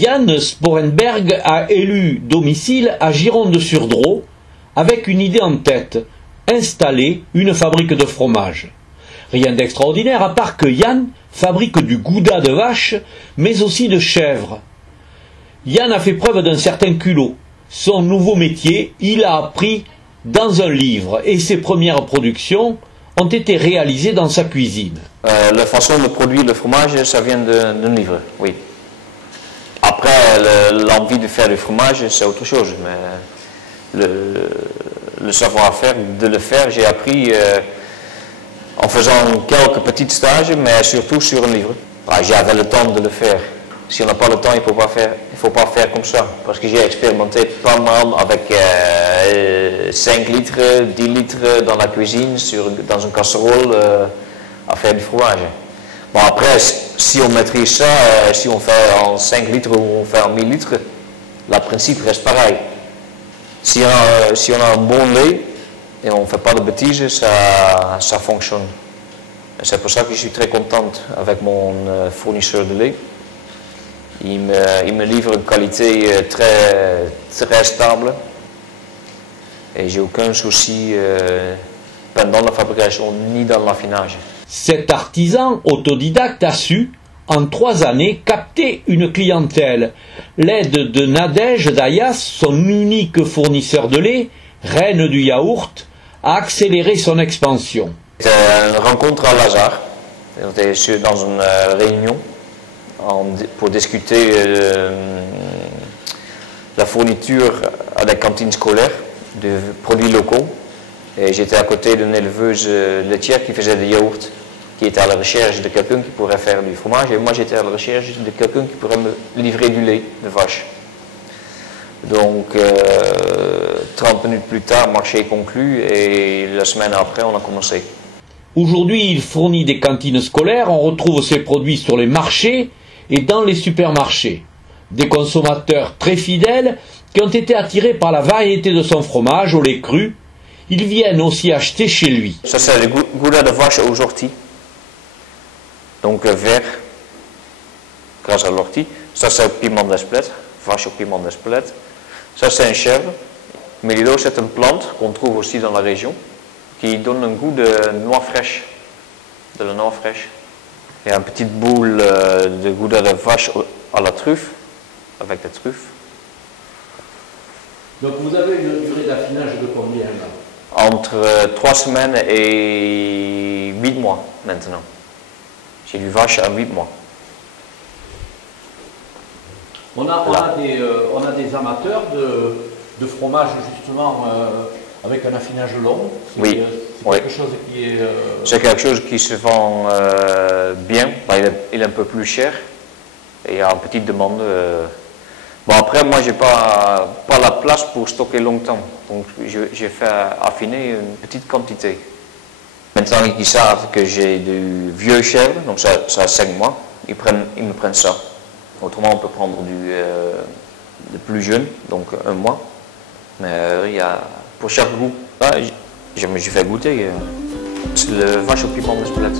Jan Sporenberg a élu domicile à Gironde-sur-Dros avec une idée en tête, installer une fabrique de fromage. Rien d'extraordinaire à part que Jan fabrique du gouda de vache, mais aussi de chèvre. Jan a fait preuve d'un certain culot. Son nouveau métier, il l'a appris dans un livre et ses premières productions ont été réalisées dans sa cuisine. La façon de produire le fromage, ça vient d'un livre, oui. Après, l'envie de faire du fromage, c'est autre chose. Mais le savoir-faire de le faire, j'ai appris en faisant quelques petits stages, mais surtout sur un livre. J'avais le temps de le faire. Si on n'a pas le temps, il ne faut pas faire comme ça. Parce que j'ai expérimenté pas mal avec 5 litres, 10 litres dans la cuisine, dans une casserole, à faire du fromage. Bon, après, si on maîtrise ça, si on fait en 5 litres ou on fait en 1000 litres, le principe reste pareil. Si on a un bon lait et on ne fait pas de bêtises, ça fonctionne. C'est pour ça que je suis très contente avec mon fournisseur de lait. Il me livre une qualité très stable et j'ai aucun souci pendant la fabrication ni dans l'affinage. Cet artisan autodidacte a su, en 3 années, capter une clientèle. L'aide de Nadège Dayas, son unique fournisseur de lait, reine du yaourt, a accéléré son expansion. C'était une rencontre à Lazare. On était dans une réunion pour discuter la fourniture à la cantine scolaire de produits locaux. Et j'étais à côté d'une éleveuse laitière qui faisait des yaourts, qui était à la recherche de quelqu'un qui pourrait faire du fromage. Et moi, j'étais à la recherche de quelqu'un qui pourrait me livrer du lait de vache. Donc, 30 minutes plus tard, marché conclu et la semaine après, on a commencé. Aujourd'hui, il fournit des cantines scolaires, on retrouve ses produits sur les marchés et dans les supermarchés. Des consommateurs très fidèles qui ont été attirés par la variété de son fromage au lait cru. Ils viennent aussi acheter chez lui. Ça, c'est le gouda de vache aux orties. Donc, vert, grâce à l'ortie. Ça, c'est le piment d'Espelette, vache au piment d'Espelette. Ça, c'est un chèvre. Mélilo, c'est une plante qu'on trouve aussi dans la région, qui donne un goût de noix fraîche, de la noix fraîche. Il y a une petite boule de gouda de vache à la truffe, avec des truffes. Donc vous avez une durée d'affinage de combien là? Entre 3 semaines et 8 mois maintenant. J'ai du vache à 8 mois. On a des amateurs de fromage justement avec un affinage long. Oui. C'est quelque chose qui est... C'est quelque chose qui se vend bien. Il est un peu plus cher et il y a une petite demande. Bon, après, moi, j'ai pas la place pour stocker longtemps. Donc, j'ai fait affiner une petite quantité. Maintenant qu'ils savent que j'ai du vieux chèvre, donc ça a 5 mois, ils me prennent ça. Autrement, on peut prendre de plus jeune, donc 1 mois. Mais il y a, pour chaque goût, j'ai fait goûter. C'est le vache au piment d'Espelette.